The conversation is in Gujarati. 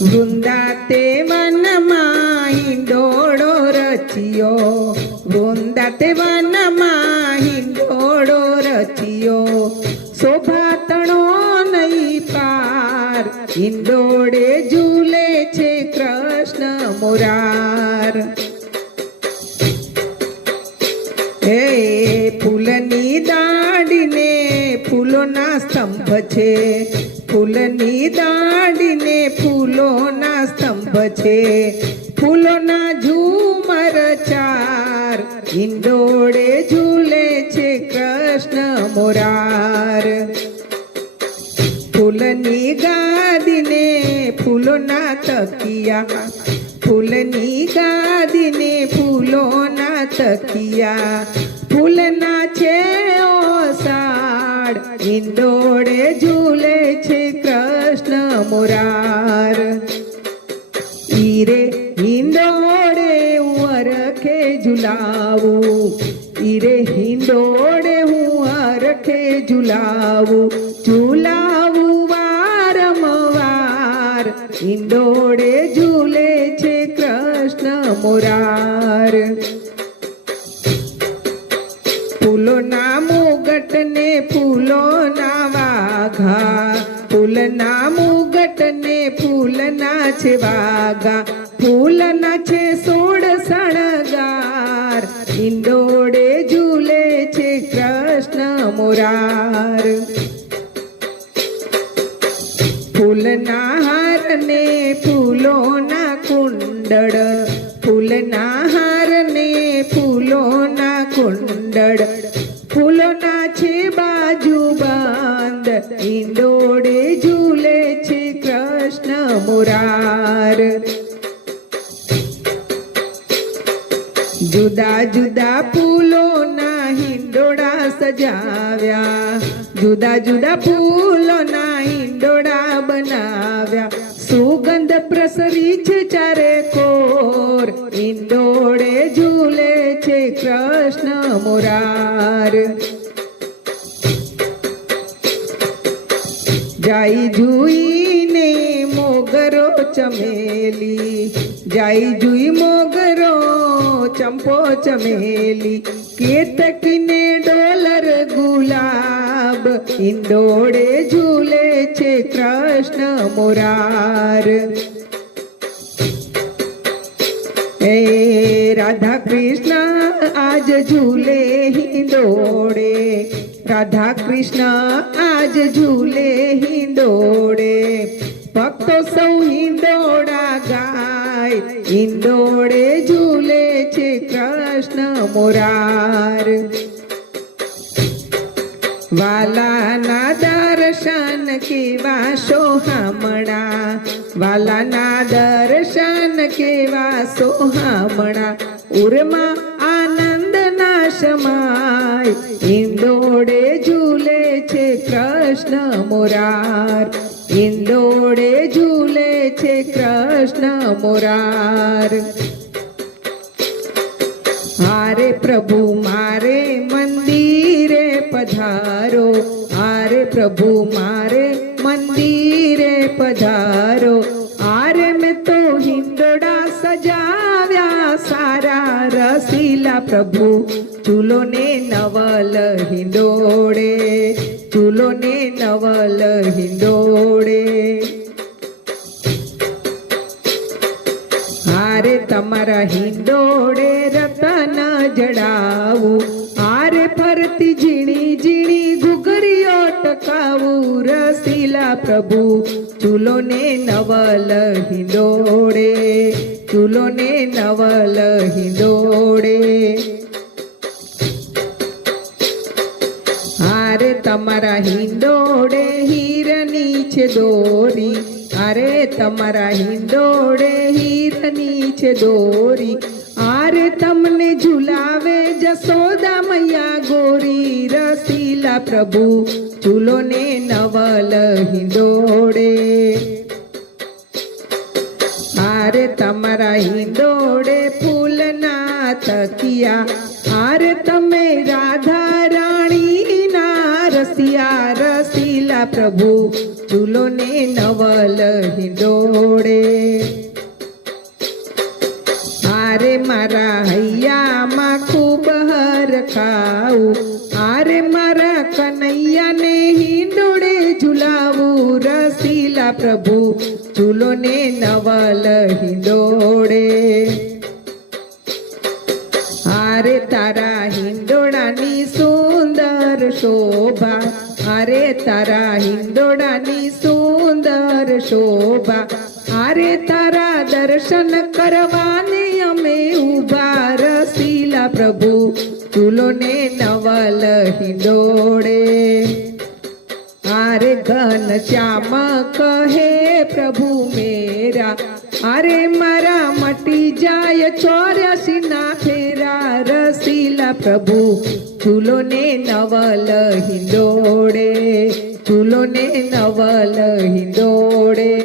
વૃંદાતે વનમાં હિંડોળો રચ્યો, વૃંદાતે વનમાં હિંડોળો રચ્યો, શોભાતણો નહીં પાર, હિંડોળે ઝૂલે છે કૃષ્ણ મુરાર. હે ફૂલની દાડીને ફૂલોના સ્તંભ છે, ફૂલની દાડીને ફૂલોના સ્તંભ છે, ફૂલોના ઝુમર ચાર, હિંડોળે ઝૂલે છે કૃષ્ણ મુરાર. ફૂલની ગાદીને ફૂલોના તકિયા, ફૂલની ગાદીને ફૂલોના તકિયા, ફૂલના છે ઓસાડ, હિંડોળે ઝૂલે છે કૃષ્ણ મુરાર. ઈરે હિંડોળે હું અરખે ઝુલાવું, ઈરે હિંડોળે હું અરખે ઝુલાવું, ઝુલાવું વારંવાર, હિંડોળે ઝૂલે છે કૃષ્ણ મુરાર. ફૂલોના મુગટને ફૂલોના વાઘા, ફૂલના મુગટને ફૂલના છે વાઘા, ફૂલના છે 16 શણગાર, હિંડોળે ઝૂલે છે કૃષ્ણ મુરાર. ફૂલના હારને ફૂલોના કુંડળ, ફૂલના હારને ફૂલોના કુંડળ, ફૂલોના છે બાજુબંધ, હિંડોળે ઝૂલે છે કૃષ્ણ મુરાર. જુદા જુદા ફૂલોના હિંડોળા સજાવ્યા, જુદા જુદા ફૂલોના હિંડોળા બનાવ્યા, સુગંધ પ્રસરી છે ચારે કોર, હિંડોળે ઝૂલે છે કૃષ્ણ મુરાર. જાઈ જુઈને મોગરો ચમેલી, જાઈ જુઈ મોગરો ચંપો ચમેલી, કેતકીને ડોલર ગુલાબ, હિંડોળે ઝૂલે છે કૃષ્ણ મુરાર. હે રાધા કૃષ્ણ આજ ઝૂલે હિંડોળે, રાધા કૃષ્ણ આજ ઝૂલે હિંડોળે, ભક્તો સૌ હિંડોળા ગાય, હિંડોળે ઝૂલે છે કૃષ્ણ મુરાર. વાલાના દર્શન કેવા સોહામણા, વાલાના દર્શન કેવા સોહામણા, ઉરમાં આનંદ ના સમાય, હિંડોળે ઝૂલે છે કૃષ્ણ મુરાર, હિંડોળે ઝૂલે છે કૃષ્ણ મુરાર. હારે પ્રભુ મારે મંદિરે પધારો, હારે પ્રભુ મારે મંદિરે પધારો, આરે મેં તો હિંડોળા સજાવ્યા સારા, રસીલા પ્રભુ ચૂલો ને નવલ હિંડોળે, ચૂલો ને નવલ હિંડોળે. હારે તમારા હિંડોળે રતન જડાવું, હારે ફરતી ઝીણી ઝીણી ઘૂઘરીઓ ટકાવું, રસીલા પ્રભુ ચૂલો ને નવલ હિંડોળે, ચૂલો ને નવલ હિંડોળે. હારે તમારા હિંડોળે હીરની છે દોરી, હારે તમારા હિંડોળે હીરની છે દોરી, આરે તમને ઝુલાવે જશોદા મૈયા ગોરી, રસીલા પ્રભુ ચૂલો ને નવલ હિંડોળે. આરે તમારા હિંડોળે ફૂલના તકિયા, આરે તમે રાધા રાણી ના રસિયા, રસીલા પ્રભુ ચૂલો ને નવલ નવલ હિંડોળે. આરે મારા હૈયામાં ખૂબ હરખાવું, આરે મારા કનૈયાને હિંડોળે ઝુલાવું. રસીલા પ્રભુ ઝૂલો ને નવલ હિંડોળે. આરે તારા હિંડોળાની સુંદર શોભા, આરે તારા હિંડોળાની સુંદર શોભા. આરે તારા દર્શન કરવાને અમે ઉભા. રસીલા પ્રભુ ઝૂલો ને નવલ હિંડોળે. આરે ઘન શ્યામ કહે પ્રભુ મેરા, આરે મારા મટી જાય 84 ના ફેરા. રસીલા પ્રભુ ઝૂલો ને નવલ હિંડોળે, ઝૂલો ને નવલ હિંડોળે.